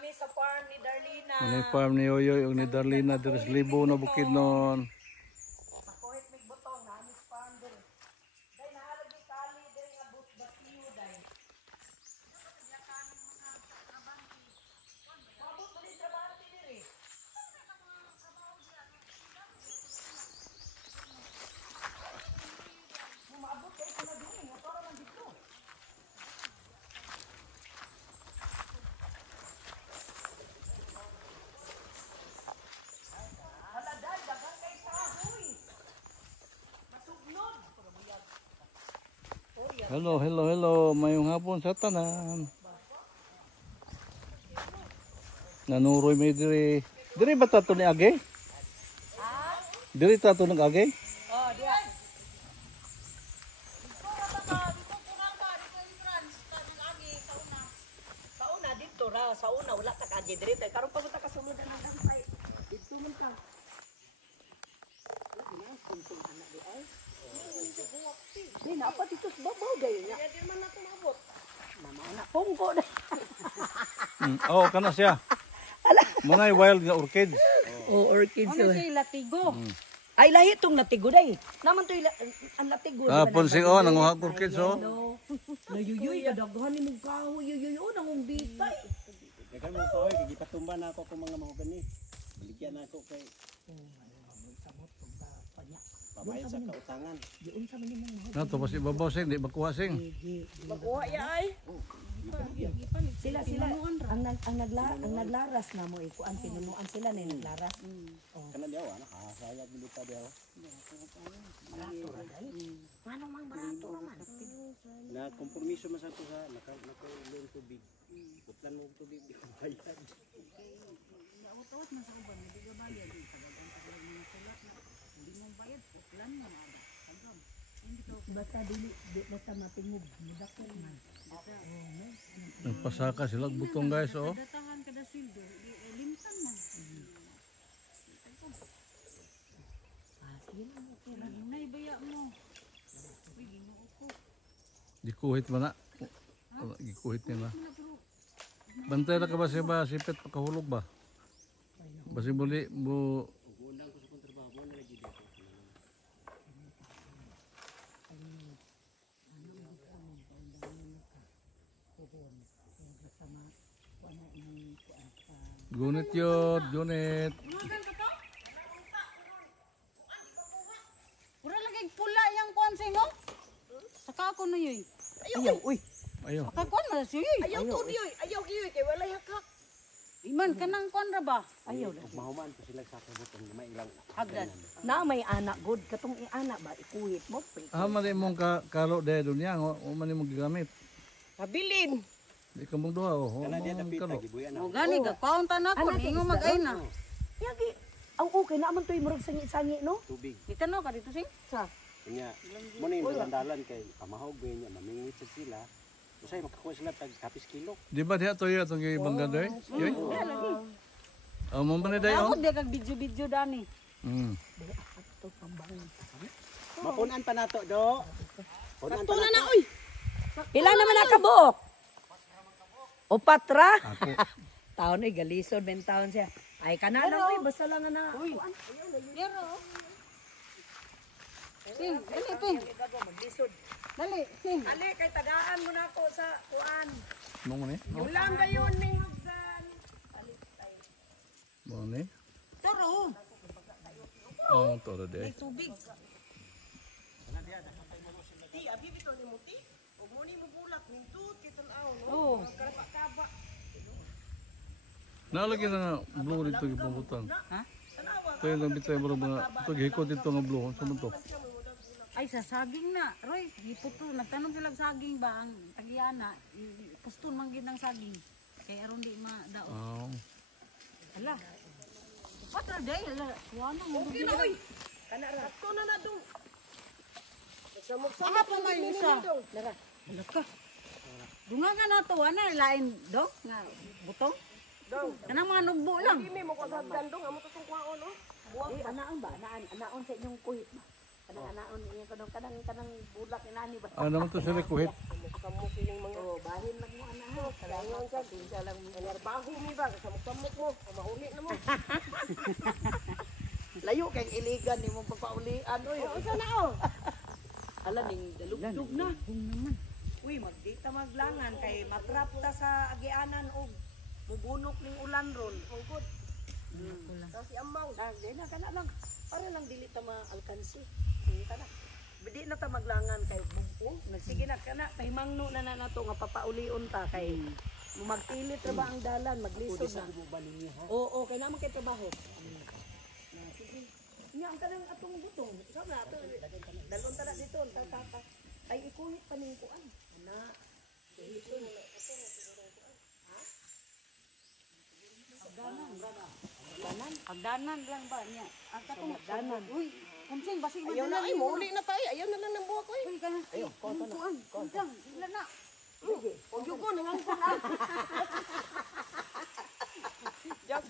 nami sa farm ni Darlina. Ni farm ni Yoyoy ug ni Darlina diri sa libo na bukid noon. Makuhit mig butong nami sa farm diri. Day naalagi kali diri nga bus basiyo day. Mabot ba ni trabaho diri? Maabot kay ko na diri, motor man dito. Hello, hello, hello. Mayong hapon sa tanan. Nanuroy may diri. Diri ba tato ni Age? Ha? Diri tato ng Age? Oh, diya. Sauna dito ra, sauna wala ta ka diri tay karon pa ta kasulod na lang tay. Dito man ka. Di na pa dito sa babaw gay nya. Di man nato maabot. Mama na pungko na. Oh, kana siya. Munay wild nga orchids. Oh, orchids. Ano siya latigo? Ay lahi tong latigo day. Naman to ang latigo. Ah, ponsing oh nanguha orchids oh. Nayuyuy kadaghan ni mong kahoy yuyuy oh nangong bitay. Dagan mo kahoy kay gipatumba na ako kung mga mahogani. Baligyan na ako kay pabayad sa kautangan. Diun sa man nimong Nato pa si babaw sing di makuha sing. magkuha ya ay. Sila ang naglaras na mo ikuan tinumoan sila na naglaras. Kana diaw ana kasayag bilita diaw. Manong mang barato man. Na kompromiso man sa to sa naka-loan tubig. Putlan mo tubig di ko bayad. Awat-awat man sa uban, hindi ka bayad. Talagang tagal mga sulat na hindi mo bayad, putlan na mga hanggang. Basta dili na sa matingog mudakot man. Nagpasaka sila og butong guys oh. Datahan kada sildo, limsan na. Sige na mo okay ra. Naibaya mo. Uy, ginoo ko. Gikuhit man na. Gikuhit nila. Bantay na ka ba siya ba? Sipit pakahulog ba? Basi muli mo. Undang ko sa kontrabaho na lagi dito. Gunit yun, gunit. Pura lagi pula yang kuan sa imo. Saka ako na yoy. Ayaw uy. Ayaw. Saka kuan man sa yoy. Ayaw to diyoy. Ayaw giyoy kay walay hakak. Iman kanang kuan ra ba? Ayaw na. Ug mahuman ko sila sa kabutong may ilang Hagdan. Na may anak good katong anak ba ikuhit mo pre. Ah, mali mong kalo de dunya o mani mong gigamit. Kabilin. Di ka mong duha oh. kana diya dapit Kalo. gibuyan na. O gani ka kaunta na ko, Anak, ingo isda, mag-ay na. Yagi. Ang okay naman to'y murag sangi-sangi no? Tubig. Kita no ka dito sing. Sa. Kanya mo ni dalan kay pamahog niya mamingit sa sila. Usay makakuha sila tag kapis kilo. Di ba diha toyo atong gibangga day? Yoy. Oh, mo man day Ako oh. di kag video dani. Ato pambangon. Mapunan pa nato do. Punan pa Tuna nato. na uy. Pila naman nakabuok? Upat ra. Ako. Taon ay galison ben taon siya. Ay kana lang uy basta lang na. Uy. Pero. Sing, dali ping. Maglisod. Dali, sing. Ali kay tagaan mo na ako sa kuan. Mo man eh. Ulang gayon ning hugdan. Mo ni. Taro. Oh, toro day. Tubig. Ti abi bito ni muti. Ug mo ni mo bulak ning tut kitanaw no. Oh. Kaba. Nalagi na blue dito gipambutan. Ha? Tayo lang bitay mo mga ito gihikot dito nga blue. Sa man to? Ay sa saging na. Roy, giputo nagtanong sila saging ba ang tagiana. Puston man gid ang saging. Kay aron di madaot. Oh. Ala. Patra day, ala. Wala mo. Okay na uy. Kana ra. Ato na na dong. Aha pa may isa. Lara. Ala ka. Dunga na to ana lain do nga butong. Dong. Kanang mga nugbo lang. Kimi mo ko sa hagdan dong amo to tong kwaon no. Buwag anaon ba? Anaon sa inyong kuhit ba? Kanang anaon niya kanang bulak ni nani ba? Ano naman to sila kuhit? Samok yung mga Oh, bahin lang mo ana ha. kalangan sa pinsa lang enerbaho mi ba samok mo mahuli na mo. Layo kay iligan nimo pagpaulian oy. O sana oh. Ala ning dalugdog na. Uy, magdita maglangan kay matrap ta sa agianan og mubunok ning ulan ron. Mungkot. Kasi amang Dili na kana lang. Para lang dili ta maalkansi. Kana. Di na ta maglangan kay bugong. Nagsige na kana pahimangno na nato nga papaulion ta kay magpilit ra ba ang dalan maglisod na. Oo, kay naman kay trabaho. Na sige. Nya ang kanang atong butong. Ikaw na ato. Dalon ta na dito ta. Ay ikuhit pa ning kuan. Ana. Hagdanan lang ba niya? Ang katong hagdanan. Uy, kunsing basig ayaw na ay mahuli na tayo. Ayaw na lang ng buhok ko eh. Uy, kana. Kuan. Kunsang, sila na. O yugo nang ko na. Jok.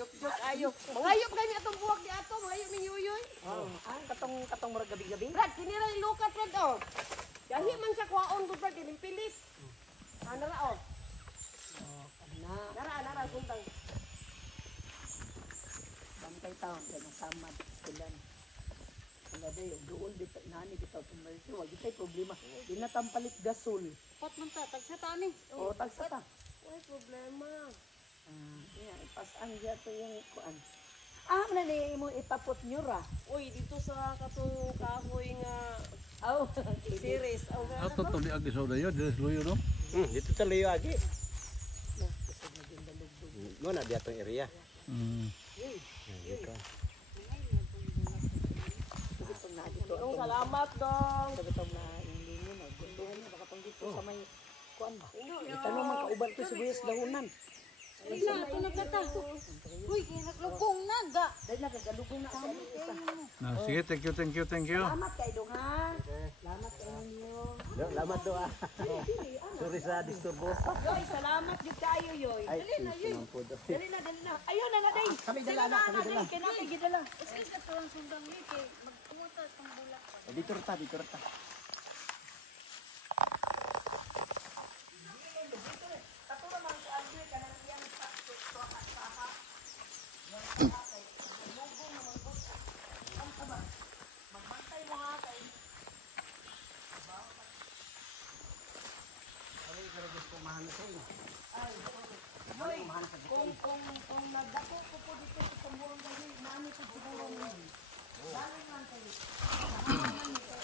Jok ayo. Mangayop kami atong buhok di ato, mangayop ni Yuyoy. Ang katong murag gabi-gabi. Brad, kinira yung lukat Brad oh. Gahi man sa kwaon ko Brad, pilit. Ano ra oh. Nara kuntang. Bantay taon kay nasamad silan. Wala day doon bitaw nani bitaw tumalso wag itay problema. Di na tampalit gasol. Pot man ta, tagsa ta ni. O tagsa ta. Ay problema. Yeah, ipasan diya to yung kuan. Na ni mo ipapot nyo ra. Uy, dito sa kato kahoy nga Aw, series. Oh, Ato to di agi sa dayo, di luyo no. Dito sa Leo agi. Mo na di atong area. Dito. Dong, salamat dong. Sagatong na hindi mo na gunduhan na baka pang dito sa may kuan ba. Itanong man kauban ko sibuyas dahunan. Uy na, ito nagkata. Uy, kinaglugong na ga. Dahil nagagalugong na ako. Sige, thank you. Salamat kay dong ha. Salamat kay ninyo. Salamat do ah. Sorry sa disturbo. Yoy, salamat jud kayo yoy. Dali na yoy. Dali na. Ayun na day. Kami dala na. Kay natin gidala. Iskis na tulang sundang ni kay magtuta tong bulak. Dito rata. Kung nagdako ko po dito sa pamurong dali, nani ko siguro nun. Dali man kayo.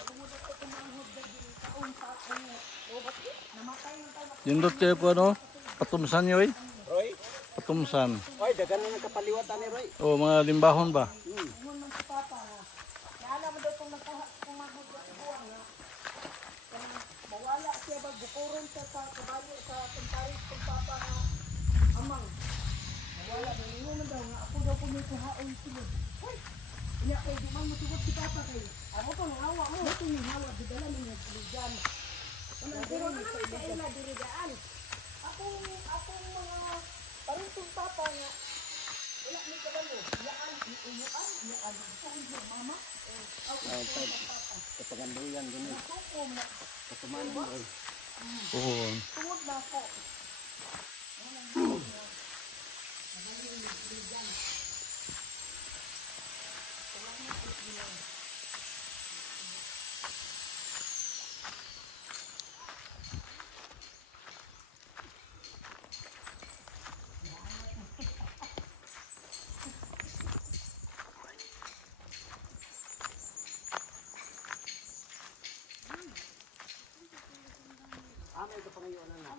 Kumudat ko kumanghod dali sa unta ko. Namatay man tayo. Yundot kayo ko ano? Patumsan yoy. Roy. Patumsan. Oy, dagan na kapaliwatan ni Roy. O mga limbahon ba? Yun man si Papa nga. Kaya mo daw kung kumanghod sa buwan nga. Mawala siya ba bukuron sa kabayo sa kumparis kung Papa nga. Amang. Wala na ninyo man daw nga ako daw kumikuhaon sila. Hoy! Hindi ako di man matubot si Papa kay. Ako to nang hawa mo. Ito nang hawa. Bigala nang nagbiligan. Pero naman kayo na dirigaan. Akong mga parintong Papa nga. Wala ni kabalo. Yaan. Iyaan. Mama. Kapanganduyan gini. Tukom na. Katuman Roy. Oo. Tungod na ako. Amay ka pangayoan na.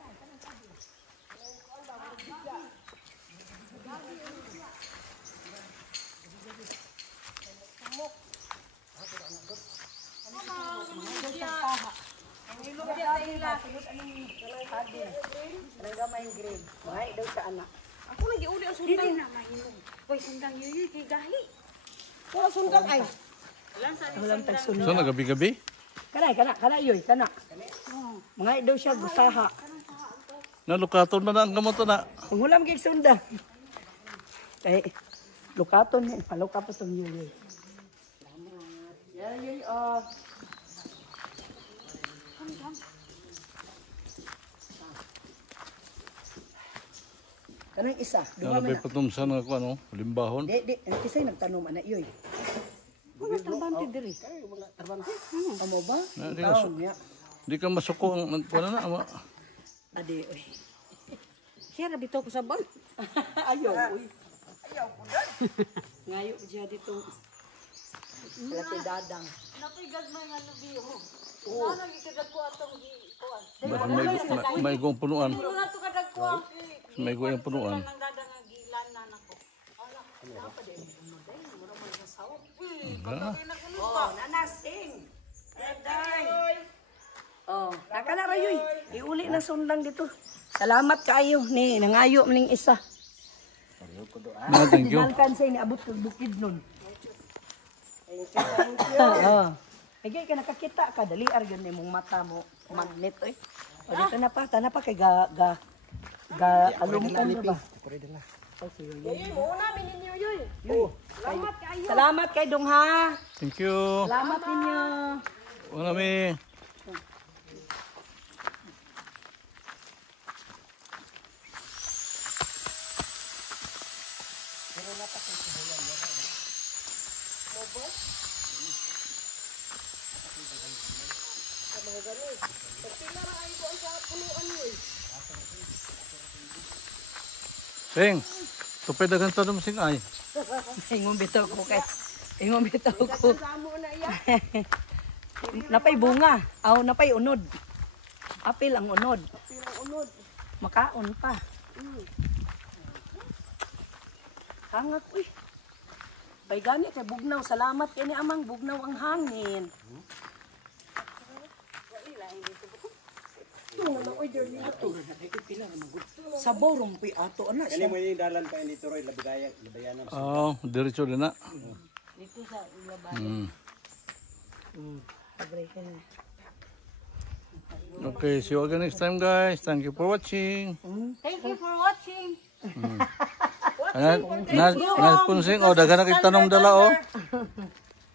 Ako lagi uli ang Dili sundang. na mahinom. Uy, sundang yuyu kay gahi. Wala sundang ay. Lan sa Walang tagsunod. So nagabi-gabi? Kana yoy, kana. Mga daw siya gusaha. Nalukaton man na ang gamot na. Kung hulam kay sunda. Kay lukaton ni paluka pa tong yoy. Yay, Kanang isa, Ano duha man ba na. patumsan nga ko ano? Limbahon. Di, ang isa'y nagtanong ana iyoy. Wala trabante diri. Kayo mga trabante. Amo ba? Na, di Taon ka- niya. Di ka masuko ang kuha na ama. Adi, oy. Siya ra bitaw ko sa bal. Ayaw, uy. Ayaw ko dan. Ngayo siya dito. Lati dadang. Napigad man nga lubiho. Oo. Nana gitadag ko atong kuan. Basta may gong punuan. Dili na to kadag ko. May gong yung punuan. Nang dadang nga gilan na nako. Ala, dapat din mo day, mura man sa sawot. Pagkagay na kuno pa. Nanasing. Aday. Oh, naka na rayoy. Iuli na sundang dito. Salamat kayo ni nangayo mning isa. No, thank you. Nalkan sa ni abot kag bukid nun. Thank you. Oh. Ege ka nakakita ka dali argon ni mong mata mo magnet oy. O dito na pa kay ga alumkan ba? Muna, mininyo yun. Salamat kayo. Salamat kay dong ha. Thank you. Salamat ninyo. Wala mi. Sing, tupay dagan tanong sing ay. Ingon bitaw ko kay. Ingon bitaw ko. Samo na iya. Napay bunga. Aw napay unod. Apil ang unod. Pirang unod. Makaon pa. Hangak uy. Bay gani kay bugnaw. Salamat kay ni amang bugnaw ang hangin. Sa borong puy ato ana Kani siya. mo yung dalan pa dito Roy, labayanan. Oh, diretso din na. Dito sa ilaba. Abre ka na. Okay, see you again next time guys. Thank you for watching. Thank you for watching. Nga punsing oh, dagan na kay tanong dala oh.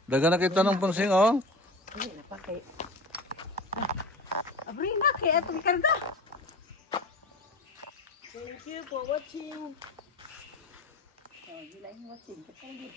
Dagan na kay tanong punsing oh. Ay napakay. Abri na kay atong karga. Thank you for watching. Oh, gila yung watching. Kapag